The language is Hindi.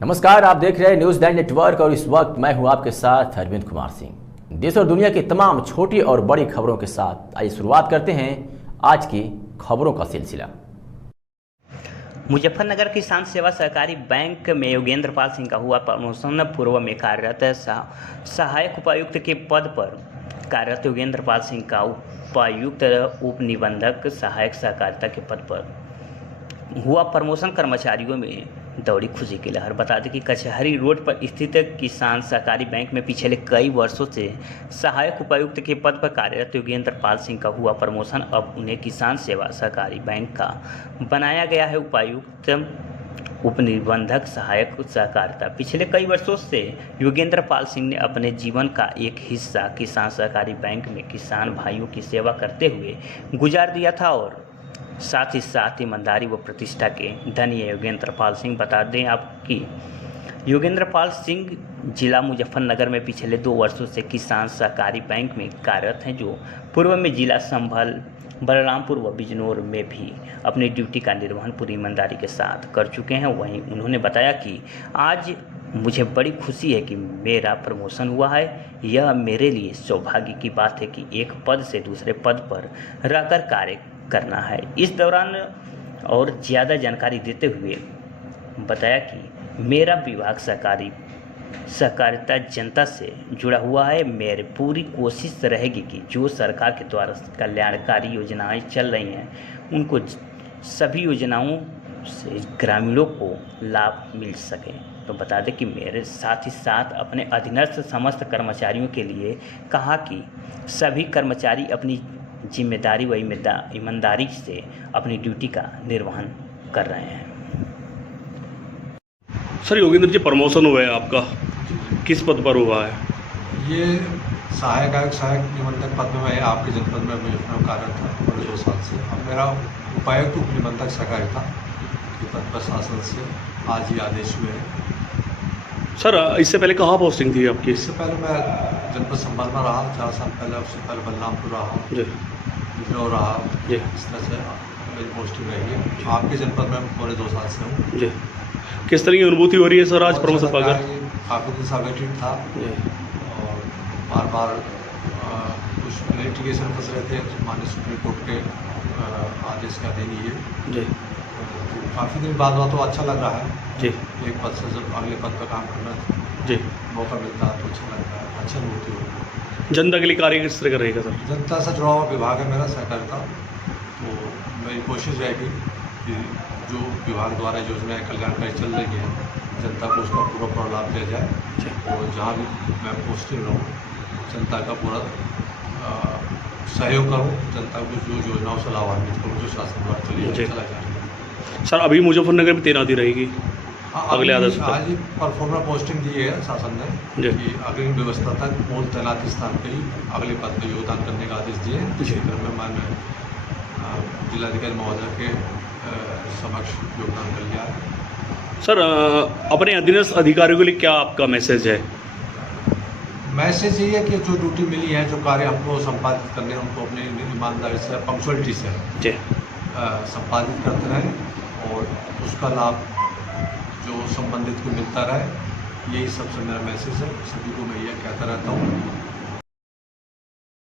नमस्कार, आप देख रहे हैं न्यूज़ 9 नेटवर्क और इस वक्त मैं हूं आपके साथ अरविंद कुमार सिंह। देश और दुनिया की तमाम छोटी और बड़ी खबरों के साथ आइए शुरुआत करते हैं आज की खबरों का सिलसिला। मुजफ्फरनगर किसान सेवा सहकारी बैंक में योगेंद्र पाल सिंह का हुआ प्रमोशन। पूर्व में कार्यरत सहायक उपायुक्त के पद पर कार्यरत योगेंद्र पाल सिंह का उपायुक्त उप निबंधक सहायक सहकारिता के पद पर हुआ प्रमोशन। कर्मचारियों में दौड़ी खुशी की लहर। बता दें कि कचहरी रोड पर स्थित किसान सहकारी बैंक में पिछले कई वर्षों से सहायक उपायुक्त के पद पर कार्यरत योगेंद्र पाल सिंह का हुआ प्रमोशन। अब उन्हें किसान सेवा सहकारी बैंक का बनाया गया है उपायुक्त उप निबंधक सहायक सहकारिता। पिछले कई वर्षों से योगेंद्र पाल सिंह ने अपने जीवन का एक हिस्सा किसान सहकारी बैंक में किसान भाइयों की सेवा करते हुए गुजार दिया था और साथ ही साथ ईमानदारी व प्रतिष्ठा के धनी योगेंद्र पाल सिंह। बता दें आपकी योगेंद्र पाल सिंह जिला मुजफ्फरनगर में पिछले 2 वर्षों से किसान सहकारी बैंक में कार्यरत हैं, जो पूर्व में जिला संभल, बलरामपुर व बिजनौर में भी अपनी ड्यूटी का निर्वहन पूरी ईमानदारी के साथ कर चुके हैं। वहीं उन्होंने बताया कि आज मुझे बड़ी खुशी है कि मेरा प्रमोशन हुआ है। यह मेरे लिए सौभाग्य की बात है कि एक पद से दूसरे पद पर रहकर कार्य करना है। इस दौरान और ज़्यादा जानकारी देते हुए बताया कि मेरा विभाग सहकारिता जनता से जुड़ा हुआ है। मेरी पूरी कोशिश रहेगी कि जो सरकार के द्वारा कल्याणकारी योजनाएं चल रही हैं उनको सभी योजनाओं से ग्रामीणों को लाभ मिल सके। तो बता दें कि मेरे साथ ही साथ अपने अधीनस्थ समस्त कर्मचारियों के लिए कहा कि सभी कर्मचारी अपनी जिम्मेदारी व ईमानदारी से अपनी ड्यूटी का निर्वहन कर रहे हैं। सर, योगेंद्र जी प्रमोशन हुआ है आपका, किस पद पर हुआ है? ये सहायक निबंधक पद में मैं आपके जनपद में मुजफ्फरनगर कार्यरत था पूरे 2 साल से। अब मेरा उपायुक्त उप निबंधक सहकारिता के पद पर शासन से आज ये आदेश हुए हैं। सर, इससे पहले कहाँ पोस्टिंग थी आपकी? इससे पहले मैं जनपद संभल में रहा 4 साल पहले, उससे पहले बलरामपुर रहा, बिजनौर रहा। इस तरह से मेरी पोस्टिंग रही है। आपके जनपद में पूरे 2 साल से हूँ जी। किस तरह की अनुभूति हो रही है सर आज प्रमोशन पाकर? काफ़ी दिन से अवेटेड था और बार बार कुछ लिटिगेशन फंस रहे थे, माननीय सुप्रीम कोर्ट के आदेश का अधीन ही है जी। काफ़ी दिन बाद हुआ तो अच्छा लग रहा है जी। एक पद से जब अगले पद पर काम करना जी मौका मिलता है तो अच्छा लगता है, अच्छा अनुभूति हो। जनता के लिए कार्य किस तरह का रहेगा सर? जनता से जुड़ा हुआ विभाग है मेरा सहकारिता, तो मेरी कोशिश रहेगी कि जो विभाग द्वारा योजनाएं कल्याणकारी चल रही हैं जनता को उसका पूरा लाभ दिया जाए और जहाँ भी मैं पोस्टिंग रहूँ जनता का पूरा सहयोग करूँ, जनता को जो योजनाओं से लाभान्वित करूँ जो शासन द्वारा चला जा रही है। सर, अभी मुजफ्फरनगर में तैनाती रहेगी अगले आदेश पर? आज ही परफॉर्मर पोस्टिंग दी है शासन ने कि अग्रिम व्यवस्था तक मूल तैनाती स्थान पर ही अगले पद पर योगदान करने का आदेश दिए। इसी क्रम में मैंने जिलाधिकारी महोदय के समक्ष योगदान कर लिया है। सर, अपने अधीनस्थ अधिकारियों के लिए क्या आपका मैसेज है? मैसेज ये है कि जो ड्यूटी मिली है, जो कार्य हमको संपादित करने हैं उनको अपनी ईमानदारी से, पंक्चुअलिटी से जी संपादित करते रहें और उसका लाभ जो संबंधित को मिलता रहे। यही सबसे मेरा मैसेज है। सभी को मैं यह कहता रहता हूँ